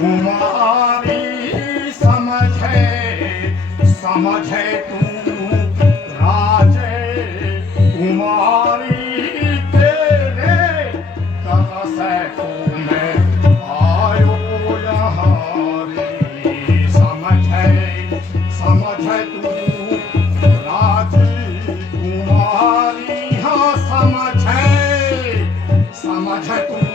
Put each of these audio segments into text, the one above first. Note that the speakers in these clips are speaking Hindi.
कुमारी समझे तू राजे कुमारी तेरे तरस मैं आयो यहाँ रे समझे तू राजे कुमारी हाँ समझे तू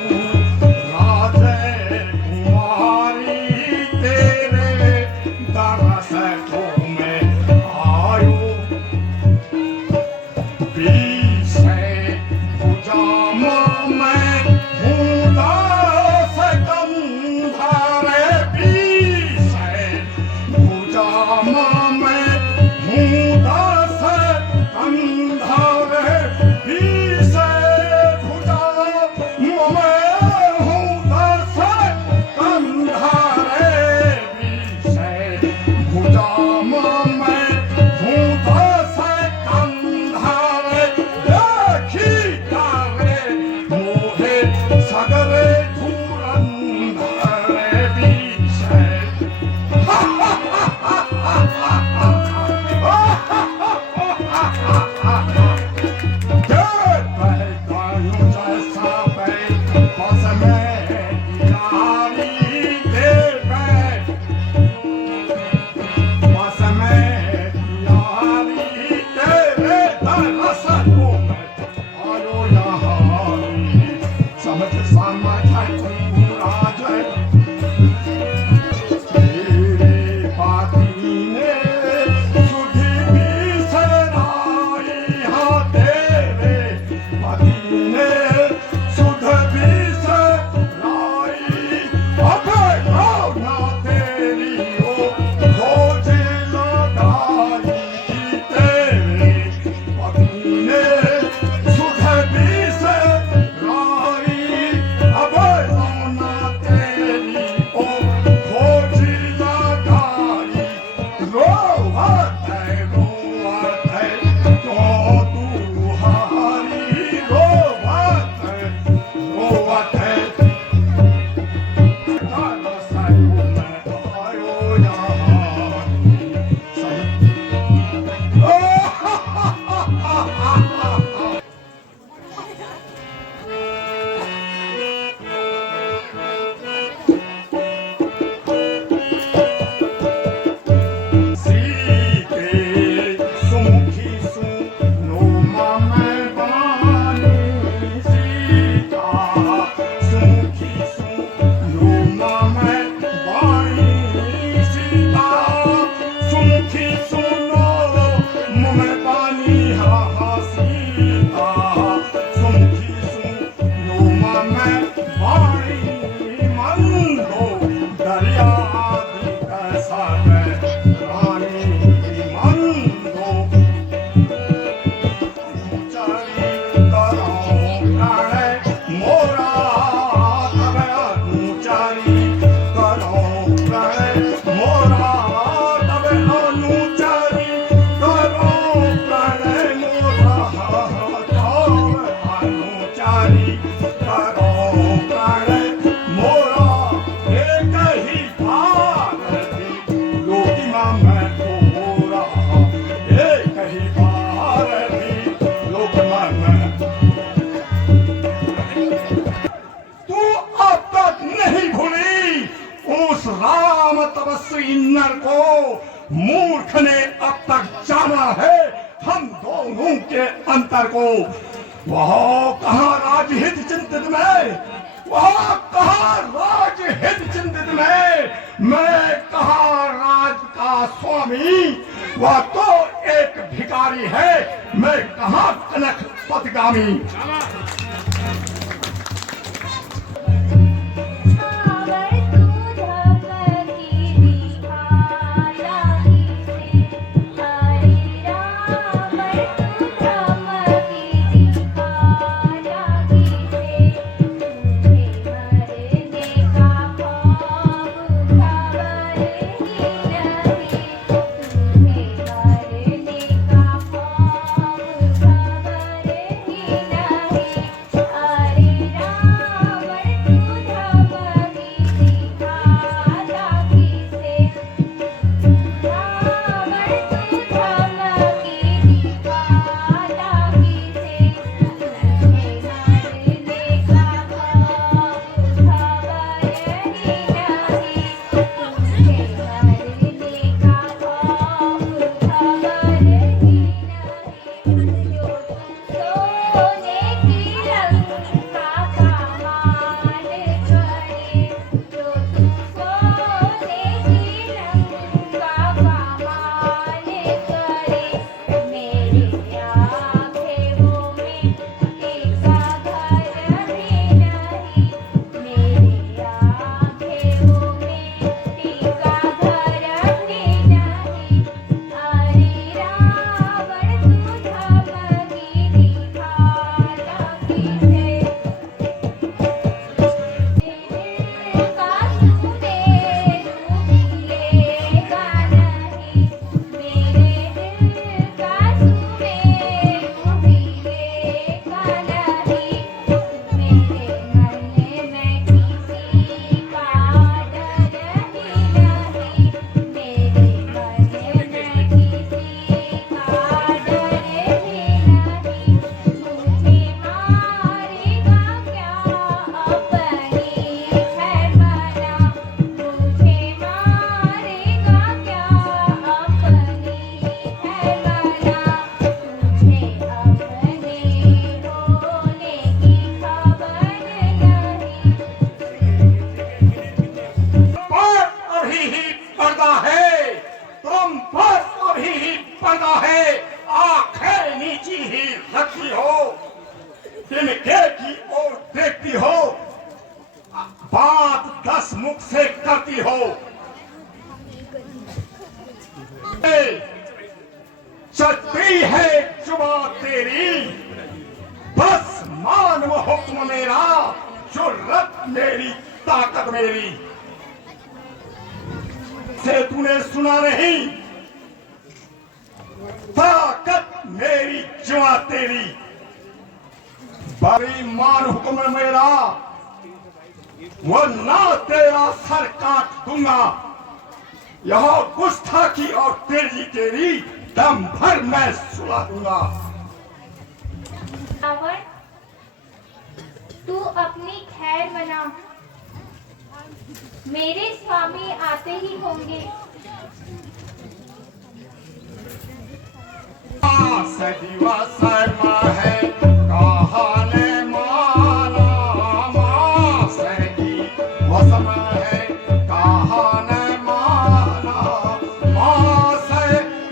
राम तपस्वी नर को मूर्ख ने अब तक जाना है हम दोनों के अंतर को। वह कहाँ राजहित चिंतित में, वह कहाँ राजहित चिंतित में, मैं कहाँ राज का स्वामी। वह तो एक भिखारी है, मैं कहाँ कनक पथगामी। बात 10 मुख से करती हो। चलती है जुबा तेरी, बस मान वो हुक्म मेरा, जुर्रत मेरी ताकत मेरी। से तूने सुना नहीं, ताकत मेरी जुबा तेरी, बड़ी मान हुक्म मेरा, वरना तेरा सर काट दूंगा। यह गुस्ताखी और तेरी तेरी दम भर मैं सुला दूंगा। रावण, तू अपनी खैर मना, मेरे स्वामी आते ही होंगे। सजीवा शर्मा है कहाने माना, मां सजी वसम है कहाने माना, मां से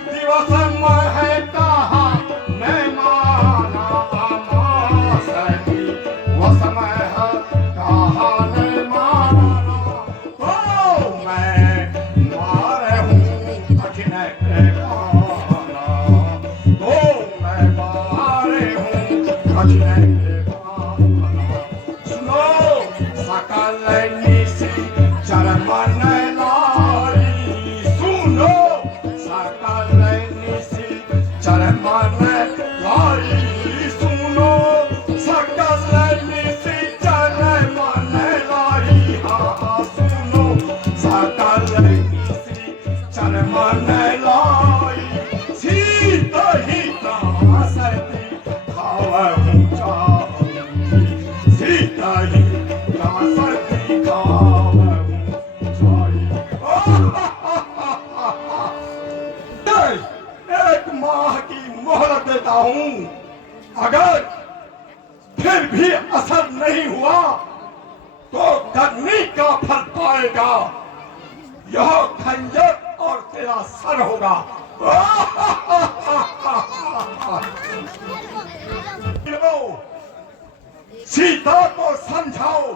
दिवसम है कहाने माना, मां सजी वसम है कहाने माना। तो मैं मारे हूँ कठिन सुनो सकल निसी चरमन लाई, सुनो सकल निसी चरमन लाई, सुनो सकल निसी चरमन लाई, हाँ सुनो सकल निसी चरमन लाई। सीता ही सरती सीता ही सरती एक माह की मोहलत देता हूं, अगर फिर भी असर नहीं हुआ तो करनी का फल पाएगा। यह खंजर और तेरा सर होगा। सीता को समझाओ।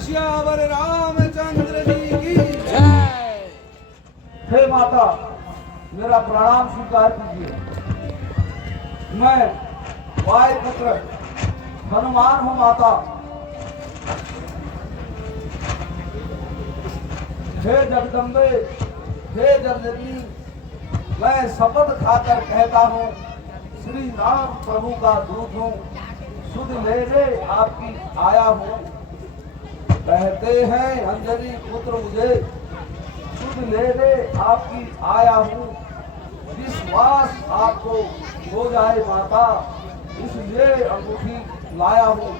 सियावर रामचंद्र जी की जय। हे माता, मेरा प्रणाम स्वीकार कीजिए। मैं वायुपुत्र हनुमान हूँ माता। हे जगदम्बे, हे जगदम्बी, मैं शपथ खाकर कहता हूँ, श्री राम प्रभु का दूत हूँ, सुध लेने आपकी आया हूँ। कहते हैं अंजलि पुत्र मुझे, सुध लेने आपकी आया हूँ। विश्वास आपको हो जाए माता, इसलिए अंगूठी लाया हूँ।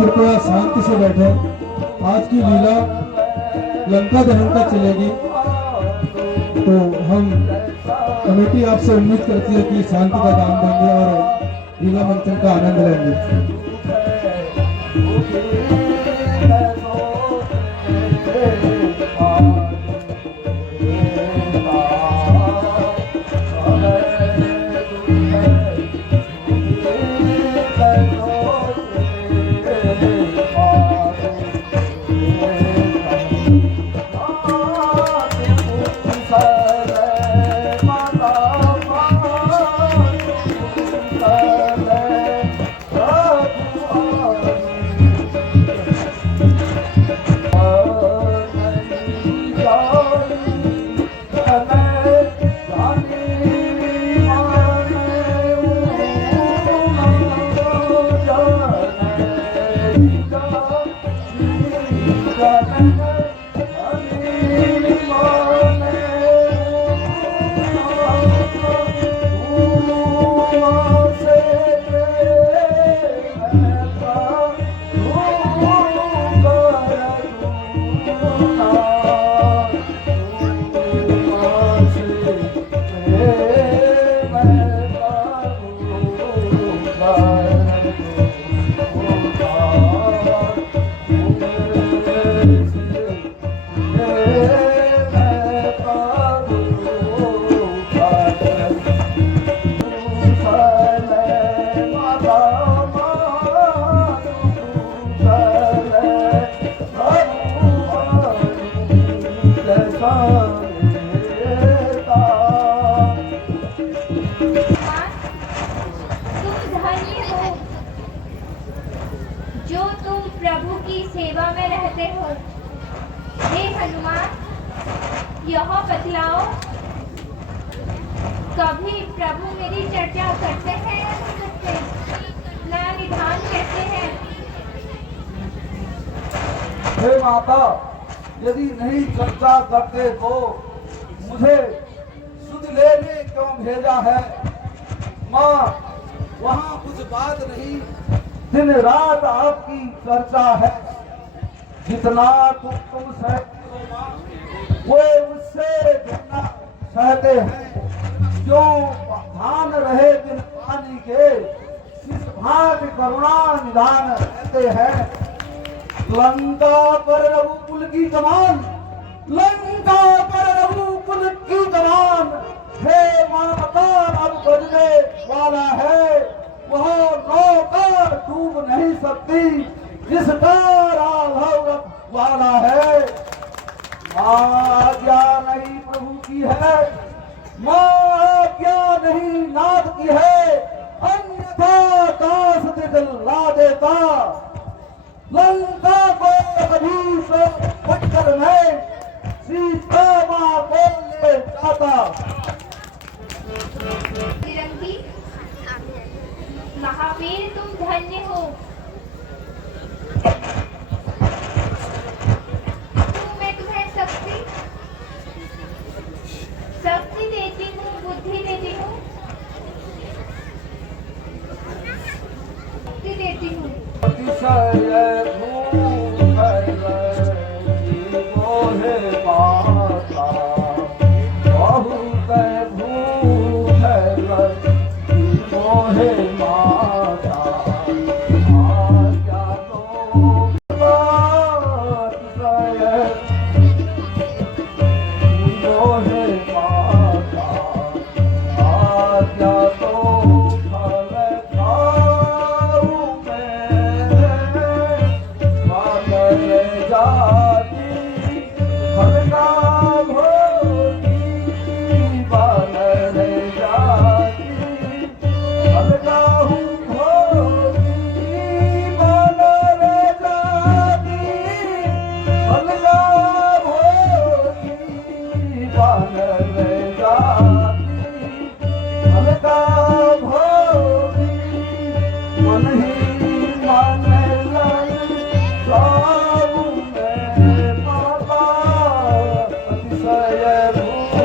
कृपया शांति से बैठे। आज की लीला लंका दहन तक चलेगी, तो हम कमेटी आपसे उम्मीद करती है कि शांति का दान देंगे और लीला मंचन का आनंद लेंगे। जो तुम प्रभु की सेवा में रहते हो। हे हनुमान, यह बतलाओ, कभी प्रभु मेरी चर्चा करते हैं या नहीं करते? ना निधान कहते हैं। हे माता, यदि नहीं चर्चा करते तो मुझे सुध लेने क्यों भेजा है? माँ, वहाँ कुछ बात नहीं, दिन रात आपकी चर्चा है। जितना तुम सहते हो माँ, वो उससे जितना सहते हैं। जो भान रहे बिन पानी के, इस भाग करुणा निधान रहते हैं। लंका पर रघुकुल की कमान, लंका पर रघुकुल की कमान, हे माता अब बजने वाला है। वह नौका डूब नहीं सकती जिसका राघव रथ वाला है। आज्ञा नहीं प्रभु की है, आज्ञा नहीं नाथ की है, अन्यथा दास दिखला देता। लंका को कभी तो पटकर मैं सीता माँ को ले जाता। तिरंगी महावीर, तुम धन्य हो। मैं तुम्हें शक्ति देती हूँ, बुद्धि देती हूँ, शक्ति देती हूँ। मोहे माता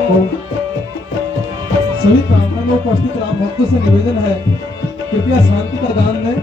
तो सभी ब्राह्मण में उपस्थित राम भक्तों से निवेदन है, कृपया शांति का दान दें।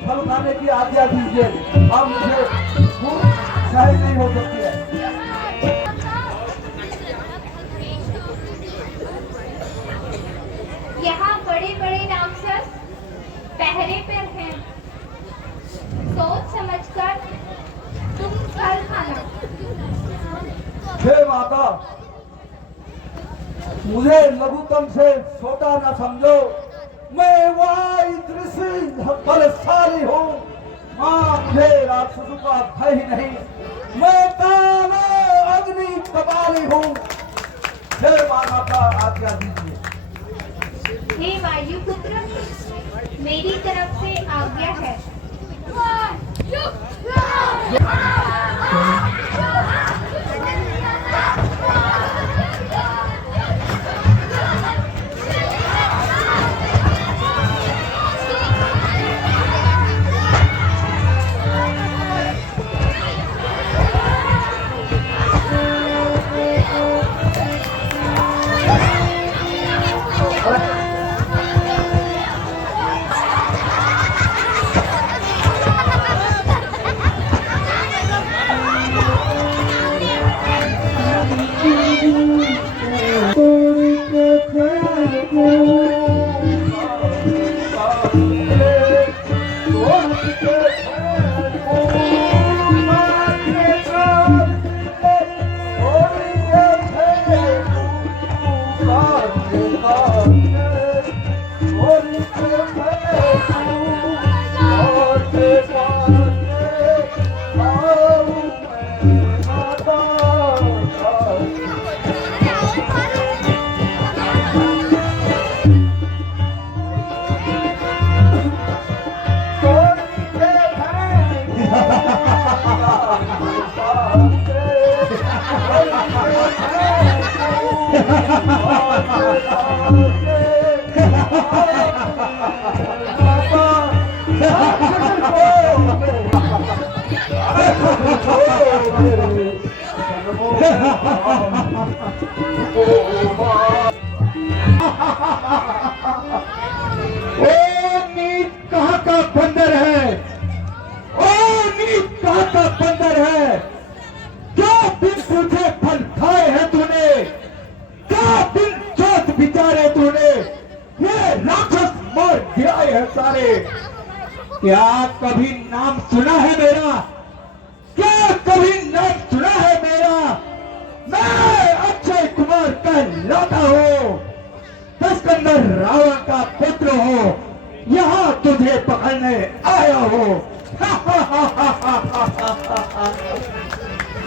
फल खाने की आज्ञा दीजिए, अब मुझे भूख शायद नहीं हो सकती है। यहाँ बड़े बड़े राक्षस पहरे पर हैं, सोच समझकर तुम फल खाना। हे माता, मुझे लघुतम से छोटा न समझो, मैं वाई दृश्य बलशाली हूँ। मां मुझे राक्षसों का भय ही नहीं, मैं काला अग्नि कपाली हूँ। हे माता आज्ञा दीजिए। हे वायुपुत्र, मेरी तरफ से आज्ञा है। कहाँ का बंदर है? ओ नीच कहाँ का बंदर है? क्या बिन पूछे फल खाए हैं तूने? क्या बिन सोच विचारे तूने? ये राक्षस मर गिराए हैं सारे। क्या कभी नाम सुना है मेरा? क्या कभी नाम सुना है मेरा? मैं अक्षय कुमार कहलाता हूँ, दशकंदर रावण का पुत्र हूँ, यहाँ तुझे पकड़ने आया हूँ।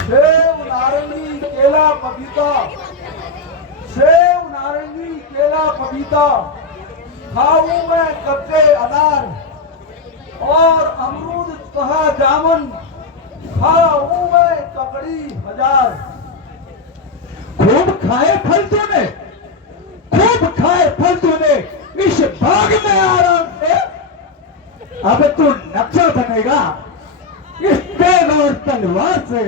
सेव नारंगी केला पपीता, सेव नारंगी केला पपीता खाऊं मैं कच्चे अनार, और अमरूद कहा जामुन खाऊं मैं ककड़ी हजार। खूब खाए फल तूने, खूब खाए फल तूने इस बाग में आराम से। अब तू नक्शा बनेगा इस तेग और तलवार से।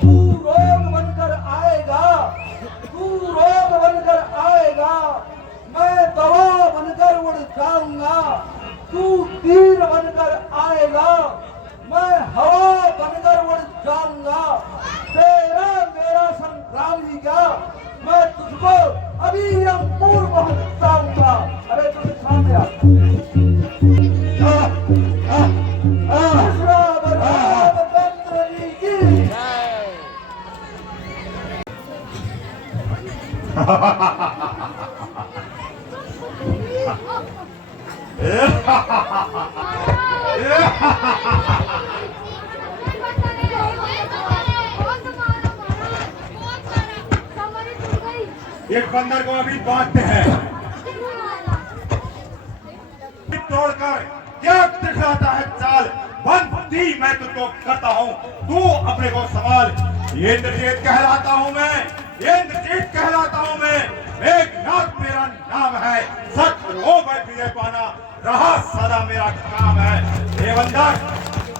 तू रोग बनकर आएगा, तू रोग बनकर आएगा, मैं दवा बनकर क्या, मैं तुझको अभी अंकुर पहुंचाऊंगा। अरे तुझे सामने आ रामचंद्र जी की एक बंदर को अभी बांधते हैं, तोड़कर क्या दिखलाता है चाल, बंदी मैं तुझको करता हूँ, तू अपने को संभाल। इंद्रजीत कहलाता हूँ मैं, इंद्रजीत कहलाता हूँ मैं, मेघनाथ मेरा नाम है, शत्रुओं पर विजय पाना रहा सदा मेरा काम है। हे बंदर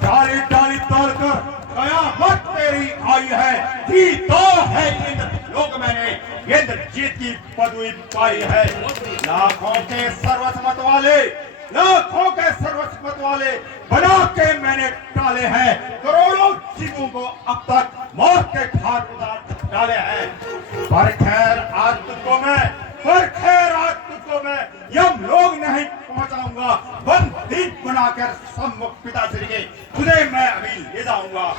डाली डाली तोड़कर कयामत तेरी आई है, जीतो है इंद्र लोक मैंने, इंद्रजीत की पदवी पाई है। लाखों के सर्वसम्मत वाले, लाखों के सर्वसम्मत वाले बना के मैंने डाले हैं, करोड़ों जीवों को अब तक मौत के घाट उतार डाले हैं। पर खैर आज तुझको मैं, पर खैर आज तुझको मैं यम लोग नहीं पहुंचाऊंगा, बंदी बनाकर सम्मुख पिताश्री के तुझे मैं अभी ले जाऊंगा।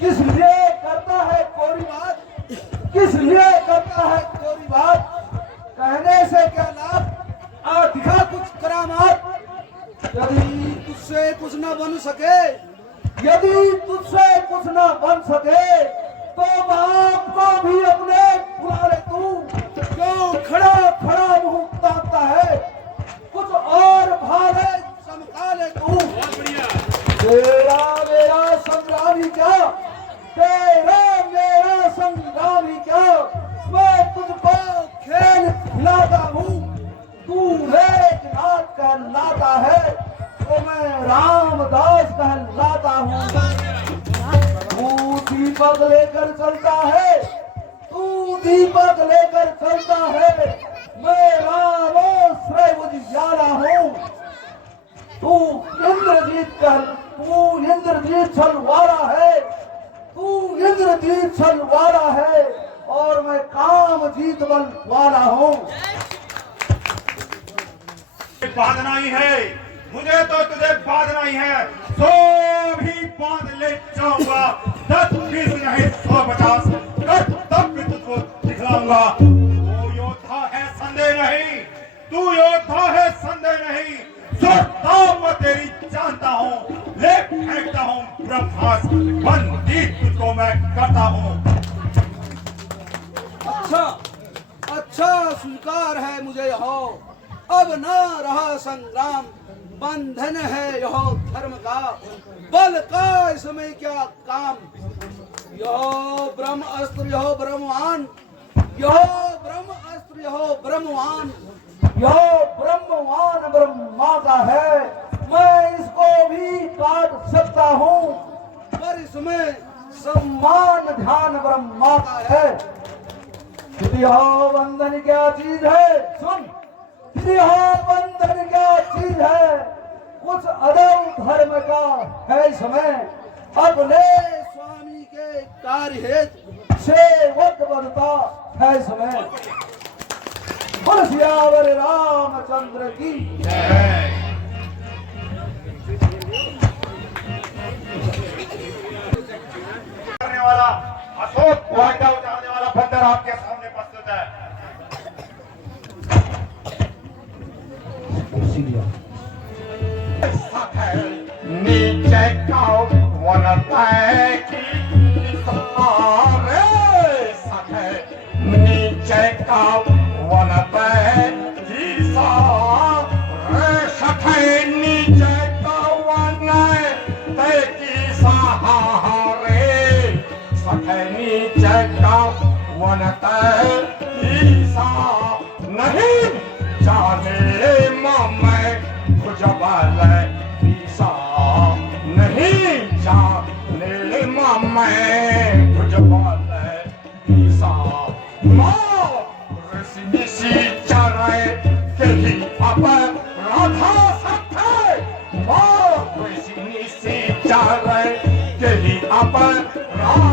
किस लिए करता है कोरी बात, किस लिए करता है कोरी बात, कहने से क्या लाभ, आ दिखा कुछ करामात। यदि तुझसे कुछ न बन सके, यदि तुझसे कुछ न बन सके, तो बाप को भी अपने बुला ले तू, क्यों खड़ा खड़ा मुंह ताकता है, कुछ और भाले चमका ले तू। तेरा मेरा संग्रामी क्या, तेरा मेरा संग्रामी क्या, मैं तुझको खेल खिलाता हूँ, तू मेघनाथ कहलाता है, तो मैं रामदास कहलाता हूँ। तू दीपक लेकर चलता है, तू दीपक लेकर चलता है, मैं रामो श्रेय उजियारा हूँ। तू इंद्रजीत छलवारा है, तू इंद्रजीत छलवारा है, और मैं काम जीत बल वाला हूँ। बांधना ही है मुझे, तो तुझे बांधना ही है, 100 भी बांध ले जाऊंगा, 10 20 नहीं 150 तब भी तुझको दिखलाऊंगा। तू योद्धा है संदेह नहीं, तू योद्धा है संदेह नहीं, सुरताव मैं तेरी जानता हूँ, ले फेंकता हूँ ब्रह्मास्त्र, बंदी तुझको मैं करता हूँ। अच्छा अच्छा स्वीकार है मुझे यहो, अब न रहा संग्राम, बंधन है यहो धर्म का, बल का इसमें क्या काम। यहो ब्रह्म अस्त्र यहो ब्रह्मवान, यहो ब्रह्म अस्त्र यहो ब्रह्मवान, यह ब्रह्मवान ब्रह्मा का है, मैं इसको भी काट सकता हूँ, पर इसमें सम्मान ध्यान ब्रह्मा का है। यह बंधन क्या चीज है, सुन, यह बंधन क्या चीज है, कुछ अदब धर्म का है समय, अपने स्वामी के कार्य हेतु सेवक बनता है समय। बोल सियावर रामचंद्र की करने वाला अशोक वांडा उतारने वाला बंदर आपके सामने प्रस्तुत है। नीचे का वन नीचे का वन नीचे का वन नीचे का वन नहीं जाने मैं खुजबल ईसा नहीं जाने मैं खुजबल ईसा ऋषि चरे कही अब राधा सत्य ऋषि चरे कही अब राधा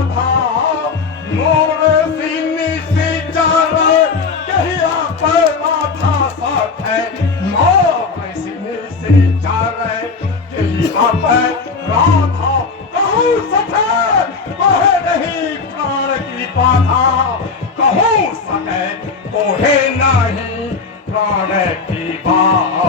भुला था, कहूँ सके तोहे नहीं प्राण की बाधा, कहूँ सके तोहे नहीं प्राण की बाधा।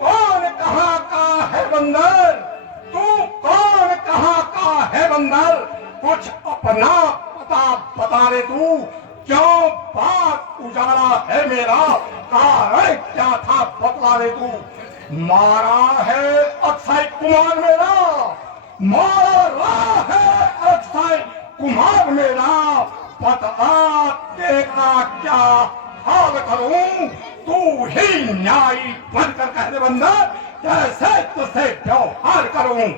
कौन कहाँ का है बंदर, तू कौन कहाँ का है बंदर, कुछ अपना पता बता रे तू, क्यों बात उजाला है मेरा, कारण क्या था बतला रे तू। मारा है अक्षय कुमार मेरा, मारा है अक्षय कुमार मेरा, बता तेरा क्या हाल करूं, तू ही न्यायी बनकर कह दे बंदर, कैसे तुझसे व्यवहार करूं।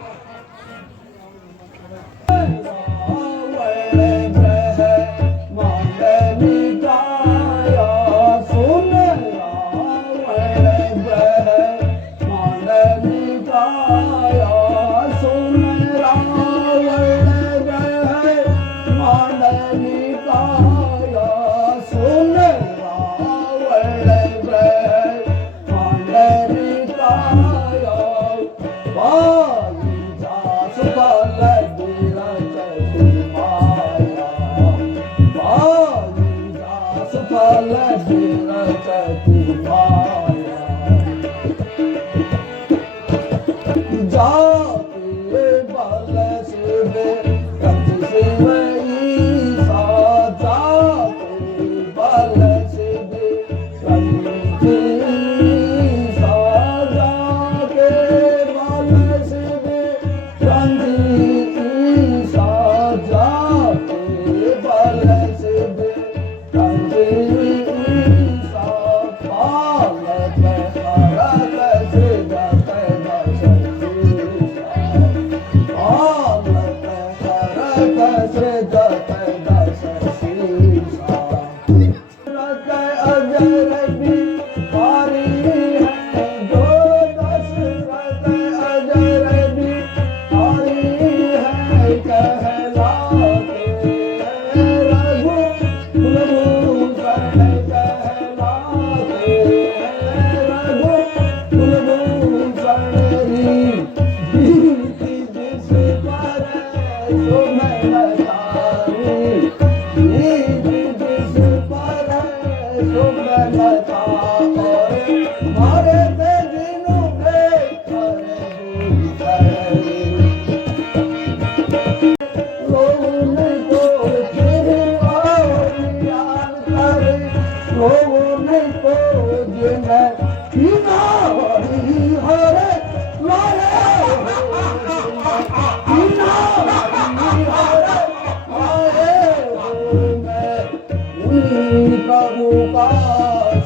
का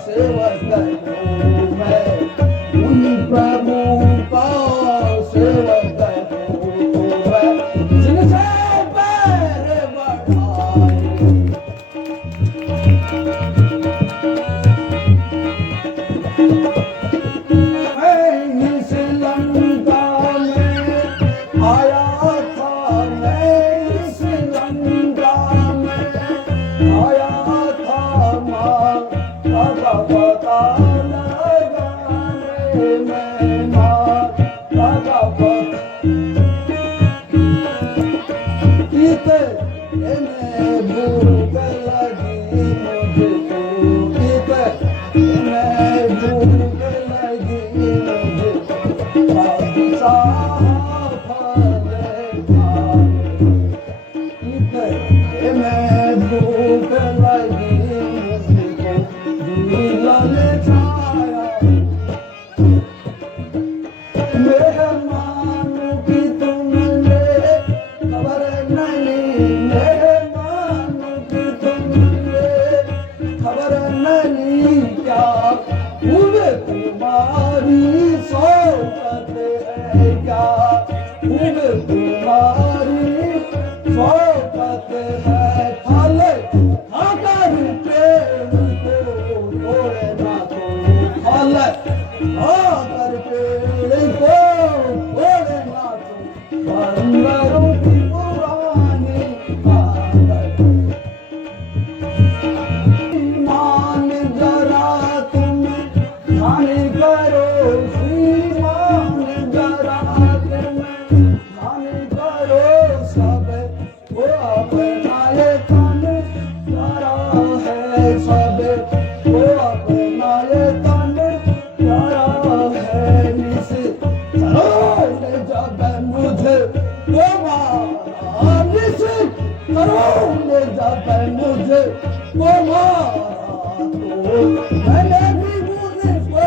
सेवक हूँ मैं, उन प्रभु का सेवक हूँ मैं, जिनसे पैर बढ़ाए। मैं इस लंका में आया था, मैं इस लंका में आया था, माँ का पता लगाने में, माँ का पता इतने भूख लगी मुझको, इतने भूख लगी मुझको, बादशाह फल खाए। इतने भूख लगी मुझको, दुल्हन छाया। मेहमान की तुमने खबर नहीं, मेहमान की तुमने खबर नहीं, क्या खूब तुम्हारी शौकत है, क्या खूब तुम्हारी शौकत है। फल खाकर पेड़ को तोड़ना तो, फल खाकर पेड़ को तोड़ना तो बंदरों की पुरानी आदत। ईमान जरा तुम खाने करो, ईमान जरा तुम खाने करो, सब वो अपना ये तन प्यारा है, सब वो अपना ये तन प्यारा है। निस करोड़ जब मुझे वो मारा, निस करोड़ जब मुझे वो मारा, तो मैंने भी उनको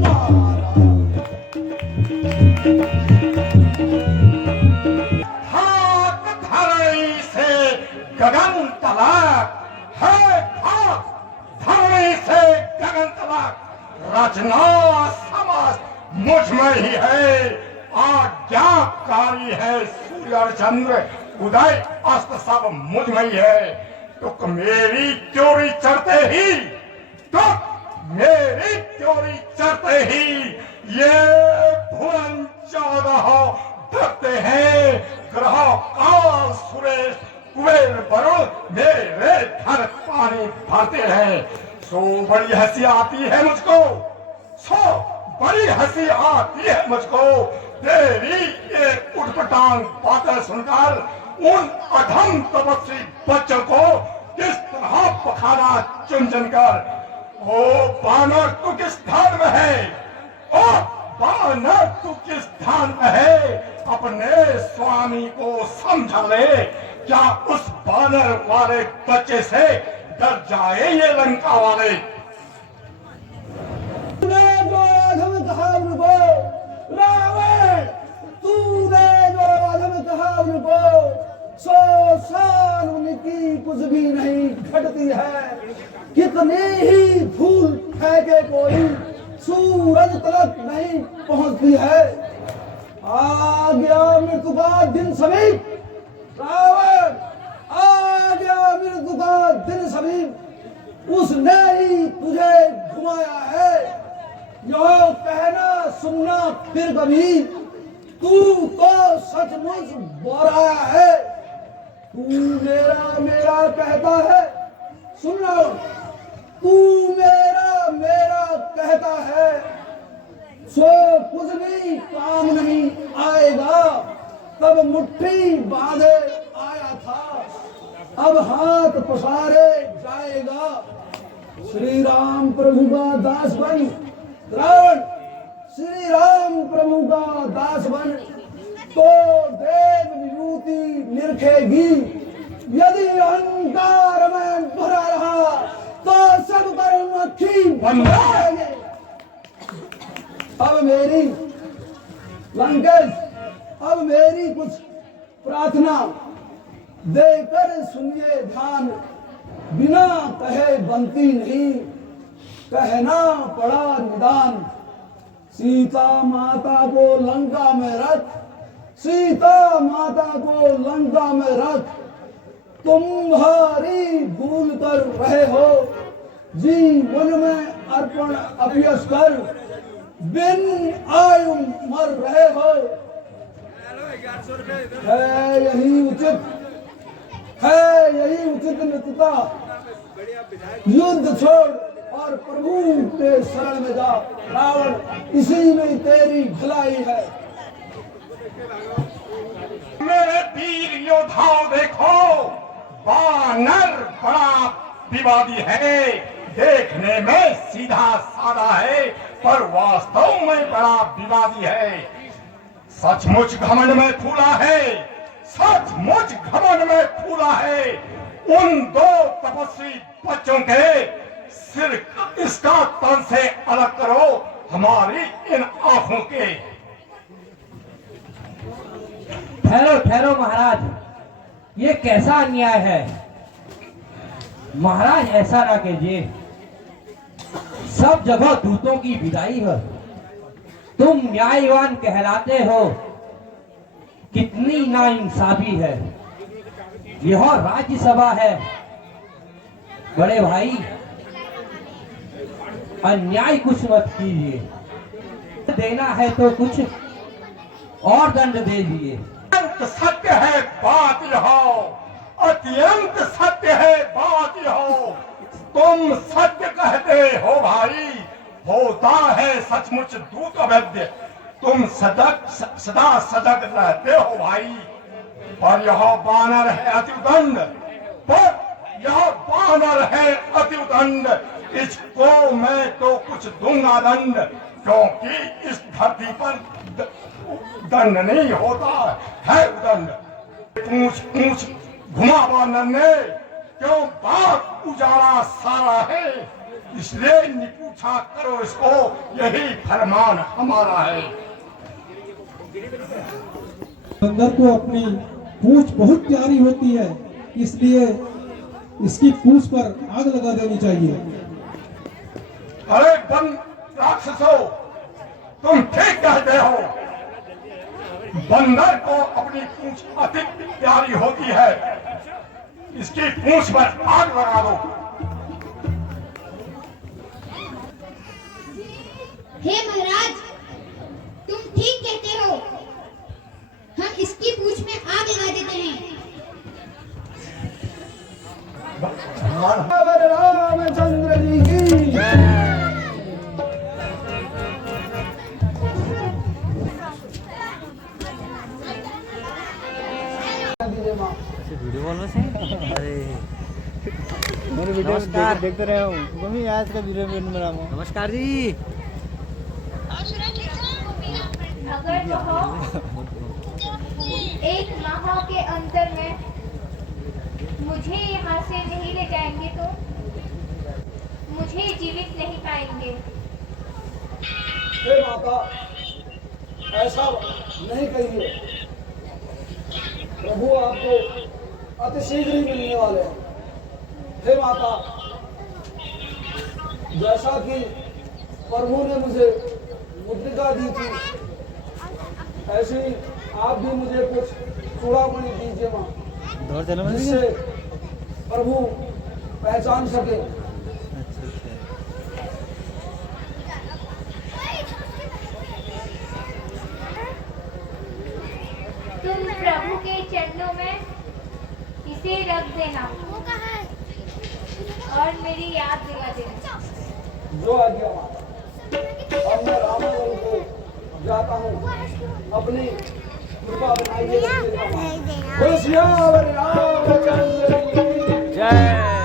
मारा। हाथ धरणी से गगन तलक है, हाथ धरणी से गगन तलक रचना समस्त मुझ में ही है। आज्ञाकारी है सूर्य और चंद्र, उदय अस्त सब मुझ में ही है। तुक मेरी त्योरी चढ़ते ही, तुक मेरी त्योरी चढ़ते ही ये भुवन 14 धरते हैं। ग्रह काल सुरेश कुबेर वरुण मेरे घर पानी भरते हैं। सो बड़ी हंसी आती है मुझको, सो बड़ी हंसी आती है मुझको, तेरी ये उठपटांग बातें सुनकर उन अधम तपस्वी बच्चों को किस तरह पखाना चुन चुन कर। ओ बानर तू किस स्थान में है, ओ बानर तू किस स्थान में है, अपने स्वामी को समझ ले। क्या उस बानर वाले बच्चे से डर जाए ये लंका वाले। तूने जो अधम कहा उनको, रावण तूने जो अधम कहा उनको, 100 साल उनकी कुछ भी नहीं घटती है। कितने ही फूल फेंके कोई सूरज तलक नहीं पहुंचती है। आ गया मृत्यु का दिन समीप, रावण आ गया मृत्यु का दिन समीप, उसने ही तुझे घुमाया है। यह कहना सुनना फिर कभी, तू तो सचमुच बोराया है। तू मेरा मेरा कहता है, सुन लो, तू मेरा मेरा कहता है, सो कुछ भी काम नहीं आएगा। तब मुट्ठी बांधे आया था, अब हाथ पसारे जाएगा। श्री राम प्रभु का दास बन रावण, श्री राम प्रभु का दास बन तो देव विभूति निरखेगी। यदि अहंकार में भरा रहा तो सब कर्म अच्छी बन जाएंगे। अब मेरी लंकेश, अब मेरी कुछ प्रार्थना देकर सुनिए ध्यान। बिना कहे बनती नहीं, कहना पड़ा निदान। सीता माता को लंका में रख, सीता माता को लंका में रख, तुम्हारी भूल कर रहे हो, जीवन में अर्पण अपयश कर, बिन आयु मर रहे हो। है यही उचित, है यही उचित मित्रता। युद्ध छोड़ और प्रभु के शरण में जा, रावण इसी में तेरी भलाई है। मेरे वीर योद्धाओं देखो, वानर बड़ा विवादी है, देखने में सीधा साधा है पर वास्तव में बड़ा विवादी है। सचमुच घमंड में फूला है, सचमुच घमंड में फूला है। उन दो तपस्वी बच्चों के सिर इसका तन से अलग करो, हमारी इन आंखों के। ठहरो ठहरो महाराज, ये कैसा अन्याय है। महाराज ऐसा ना कीजिए, सब जगह दूतों की विदाई है, तुम न्यायवान कहलाते हो। कितनी नाइंसाफी है, यह राज्यसभा है। बड़े भाई अन्याय कुछ मत कीजिए, देना है तो कुछ और दंड दे दीजिए। सत्य है बात यह, अत्यंत सत्य है बात यह। तुम सत्य कहते हो भाई, होता है सचमुच दूत अवैध। तुम सदा सजग रहते हो भाई, पर यह बानर है अतिदंड, पर यह बानर है अतिदंड। इसको मैं तो कुछ दूंगा दंड, क्योंकि इस धरती पर दंड नहीं होता है दंड। पूछ पूछ घुमा बानर ने, क्यों बात उजाला सारा है, इसलिए निपूछा करो इसको, यही फरमान हमारा है। बंदर को अपनी पूंछ बहुत प्यारी होती है, इसलिए इसकी पूंछ पर आग लगा देनी चाहिए। अरे बन राक्षसो, तुम ठीक कहते हो। बंदर को अपनी पूंछ अति प्यारी होती है, इसकी पूंछ पर आग लगा दो। हे महाराज, तुम ठीक कहते हो, हम इसकी पूंछ में आग लगा देते हैं। रामचंद्र जी की मेरे वीडियो देखते रहे हूँ, मम्मी आज का वीडियो में बना हूँ। नमस्कार जी। अगर वह एक माह के अंदर में मुझे यहाँ से नहीं ले जाएंगे तो मुझे जीवित नहीं पाएंगे। हे माता, ऐसा नहीं कहिए, प्रभु आपको अतिशीघ्र ही मिलने वाले हैं। हे माता, जैसा कि प्रभु ने मुझे मुद्रिका दी थी, ऐसे ही आप भी मुझे कुछ चूड़ामणि दीजिए माँ, जिससे प्रभु पहचान सके। तुम प्रभु के चरणों में इसे रख देना और मेरी याद दिला देना। जो आज्ञा माता। अब मैं रामनगर को जाता हूँ, अपनी कृपा बनाइए। जय